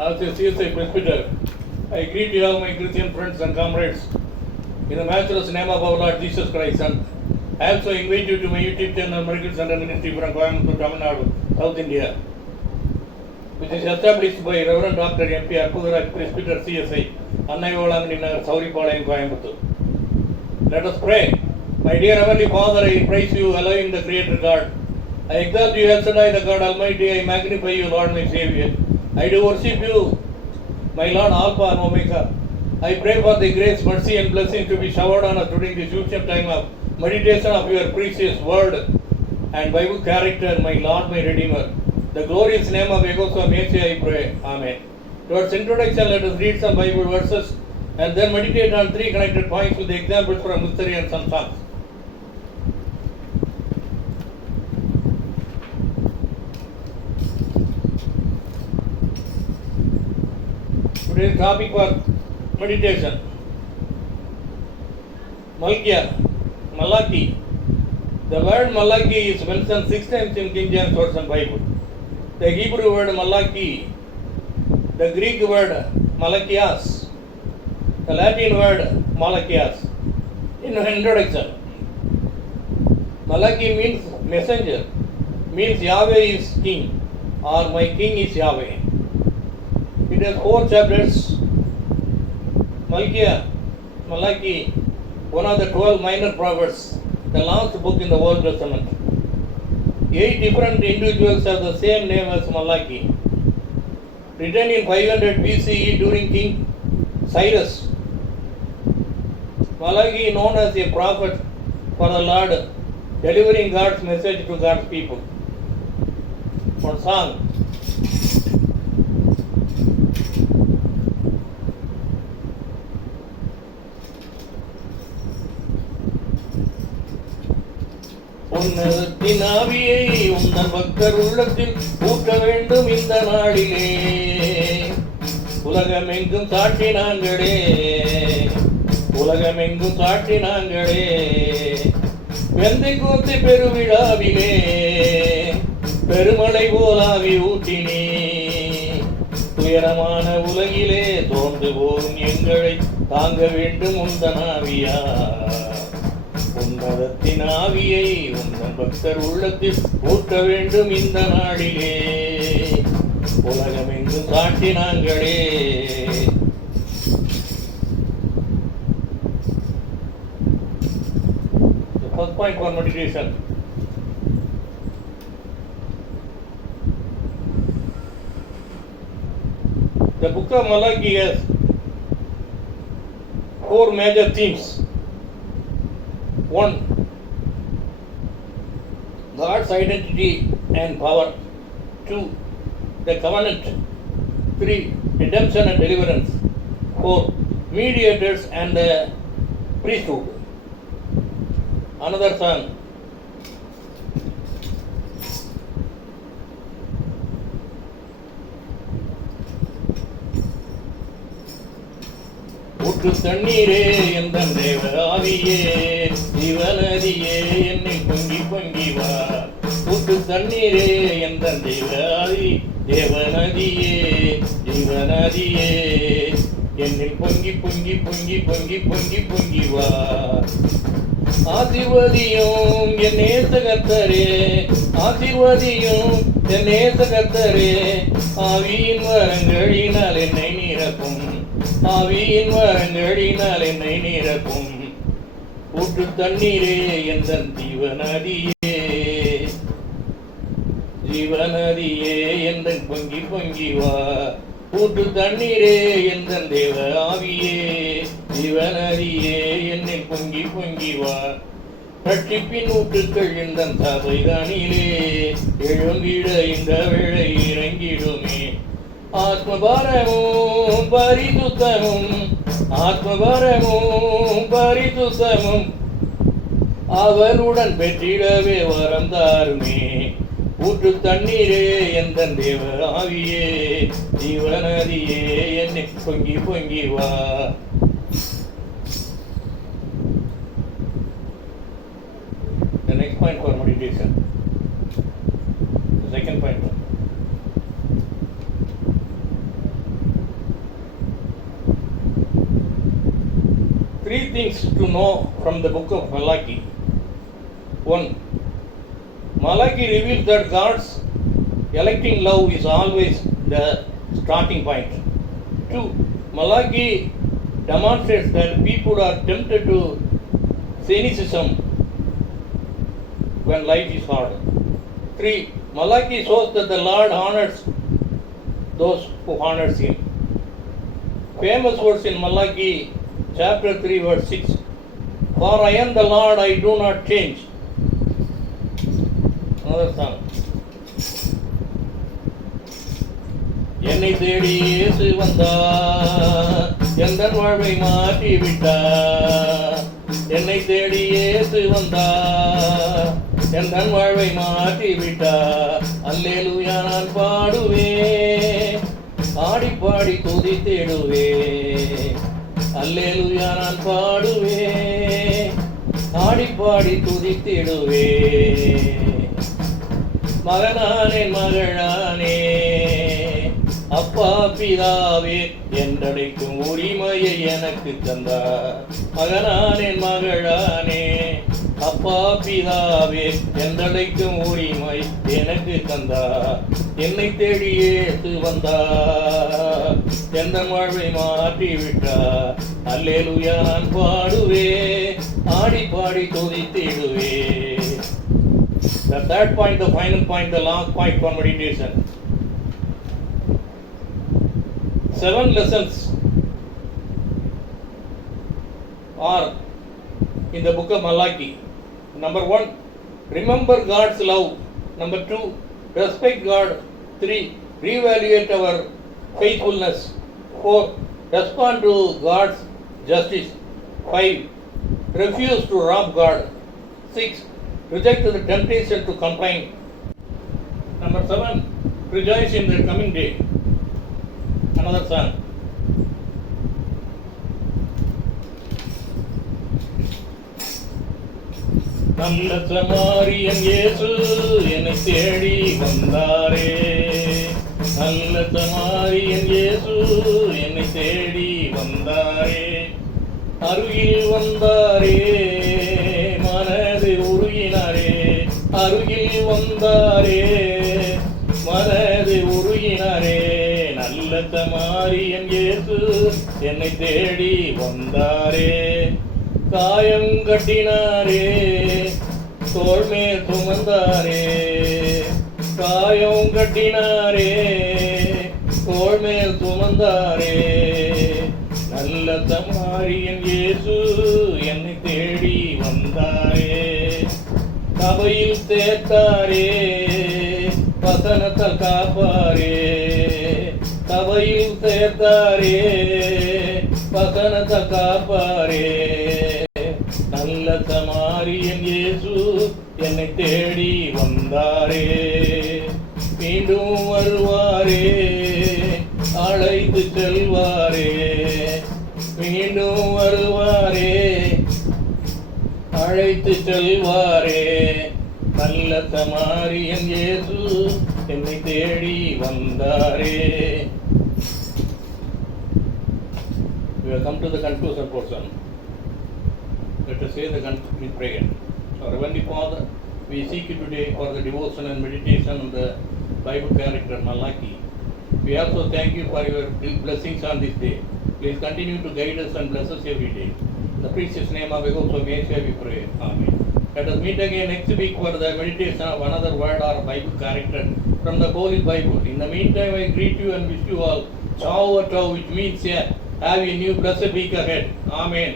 as a CSI presbyter, I greet you all my Christian friends and comrades in the matchless name of our Lord Jesus Christ, and I also invite you to my YouTube channel, Miracle Center Ministry from Coimbatore, Tamil Nadu, South India, which is established by Reverend Dr. M.P. Arpudaraj, Presbyter CSI, Annai Volangi Nagar, Sauripalayam, Coimbatore. Let us pray. My dear Heavenly Father, I praise you, allowing the Creator God. I exalt you, El Shaddai, the God Almighty. I magnify you, Lord, my Savior. I do worship you, my Lord, Alpha and Omega. I pray for the grace, mercy, and blessing to be showered on us during this future time of meditation of your precious word and Bible character, my Lord, my Redeemer. The glorious name of Yehoshua Messiah, I pray. Amen. Towards introduction, let us read some Bible verses and then meditate on three connected points with the examples from history and some songs. Today's topic for meditation: Malachi. The word Malachi is mentioned 6 times in King James Version Bible. The Hebrew word Malachi, the Greek word Malachias, the Latin word Malachias. In introduction, Malachi means messenger, means Yahweh is king, or my king is Yahweh. It has 4 chapters. Malachi, one of the 12 minor prophets, the last book in the Old Testament. 8 different individuals have the same name as Malachi. Written in 500 BCE during King Cyrus. Malachi known as a prophet for the Lord, delivering God's message to God's people. One song. உன்னதத்தின் ஆவியை உந்தன் பக்தர் உள்ளத்தில் ஊட்ட வேண்டும் இந்த நாளிலே, உலகமெங்கும் சாட்டினாங்களே, உலகமெங்கும் சாட்டினாங்களே, பெந்தைக்கோஸ்து பெருவிழாவிலே பெருமழை போலாவி ஊட்டினே, துயரமான உலகிலே தோன்று போகும் எங்களை தாங்க வேண்டும் உந்தன் ஆவியா, உன்னதத்தின் ஆவியை உந்தன் பக்தர் உள்ளத்தில் ஊட்ட வேண்டும் இந்த நாளிலே, உலகமெங்கும் காட்டினாங்களே. The first point for meditation. The book of Malachi has 4 major themes. 1. God's identity and power. 2. The covenant. 3. Redemption and deliverance. 4. Mediators and the priesthood. Another song. ஊற்று தண்ணீரே எந்தன் தேவ ஆவியே, ஜீவநதியே என்னில் பொங்கி பொங்கி வா, ஊற்று தண்ணீரே எந்தன் தேவ ஆவி, தேவநதியே ஜீவநதியே என்னில் பொங்கி பொங்கி பொங்கி பொங்கி பொங்கி பொங்கி வா. ஆசீர்வதியும் என் நேச கர்த்தரே, ஆசீர்வதியும் என் நேச கர்த்தரே, ஆவியின் வரங்களினால் என்னை நிரப்பும், ஆவியின் வரங்களினால் என்னை நிரப்பும், ஊற்று தண்ணீரே எந்தன் ஜீவநதியே, ஜீவநதியே எந்தன் பொங்கி பொங்கி வா, ஊற்று தண்ணீரே எந்தன் தேவ ஆவியே, ஜீவநதியே என்னில் பொங்கி பொங்கி வா. ரட்சிப்பின் ஊற்றுக்கள் எந்தன் சபைதானிலே எழுந்திட இந்த வேளை இறங்கிடுமே, ஆத்மபாரமும் பரிசுத்தமும், ஆத்மபாரமும் பரிசுத்தமும் அவனுடன் பெற்றிடவே வரம் தாருமே, ஊற்று தண்ணீரே எந்தன் தேவ ஆவியே, ஜீவநதியே என்னை பொங்கி பொங்கி வா. The next point for meditation. The second point. Three things to know from the book of Malachi. 1. Malachi reveals that God's electing love is always the starting point. 2. Malachi demonstrates that people are tempted to cynicism when life is hard. 3. Malachi shows that the Lord honors those who honors Him. Famous verse in Malachi chapter 3 verse 6. For I am the Lord, I do not change. Another song. என்னை தேடி இயேசு வந்தார், எந்தன் வாழ்வை மாற்றி விட்டார். என்னை தேடி இயேசு வந்தார், எந்தன் வாழ்வை மாற்றி விட்டார். அல்லேலூயா நான் பாடுவேன், ஆடி பாடி துதித்திடுவேன். அல்லேலூயா நான் பாடுவேன், ஆடி பாடி துதித்திடுவேன். மகனானே மகளானே அப்பா பிதாவே என்றழைக்கும் உரிமையை எனக்கு தந்தார். மகனானே மகளானே அப்பா பிதாவே என்றழைக்கும் உரிமை எனக்கு தந்தார். என்னை தேடி இயேசு வந்தார், எந்த வாழ்வை மாற்றி விட்டார். அல்லேலூயா நான் பாடுவேன், ஆடி பாடி துதித்திடுவேன். The third point, the final point, the last point for meditation. 7 lessons are in the book of Malachi. Number 1, remember God's love. Number 2, respect God. 3, reevaluate our faithfulness. 4, respond to God's justice. 5, refuse to rob God. 6, reject the temptation to complain. Number 7, rejoice in the coming day. Another song. நல்ல சமாரியன் இயேசு என்னை தேடி வந்தாரே. நல்ல சமாரியன் இயேசு என்னை தேடி வந்தாரே. அருகில் வந்தாரே, மனது உருகினாரே. அருகில் வந்தாரே, மனது உருகினாரே. நல்ல சமாரியன் இயேசு என்னை தேடி வந்தாரே. காயம் கட்டினாரே, தோள் மேல் சுமந்தாரே. காயம் கட்டினாரே, தோள் மேல் சுமந்தாரே. நல்ல சமாரியன் இயேசு என்னை தேடி வந்தாரே. சபையில் சேர்த்தாரே, வசனத்தால் காப்பாரே. சபையில் சேர்த்தாரே, வசனத்தால் காப்பாரே. நல்ல சமாரியன் இயேசு என்னை தேடி வந்தாரே. மீண்டும் வருவாரே, அழைத்து செல்வாரே. மீண்டும் வருவாரே, அழைத்து செல்வாரே. நல்ல சமாரியன் இயேசு என்னை தேடி வந்தாரே. We have come to the conclusion portion. Let us say the concluding prayer. Our Heavenly Father, we seek you today for the devotion and meditation on the Bible character Malachi. We also thank you for your blessings on this day. Please continue to guide us and bless us every day. In the precious name of Jehovah Messiah we pray. Amen. Let us meet again next week for the meditation of another word or Bible character from the Holy Bible. In the meantime, I greet you and wish you all ciao, which means have a new blessed week ahead. Amen.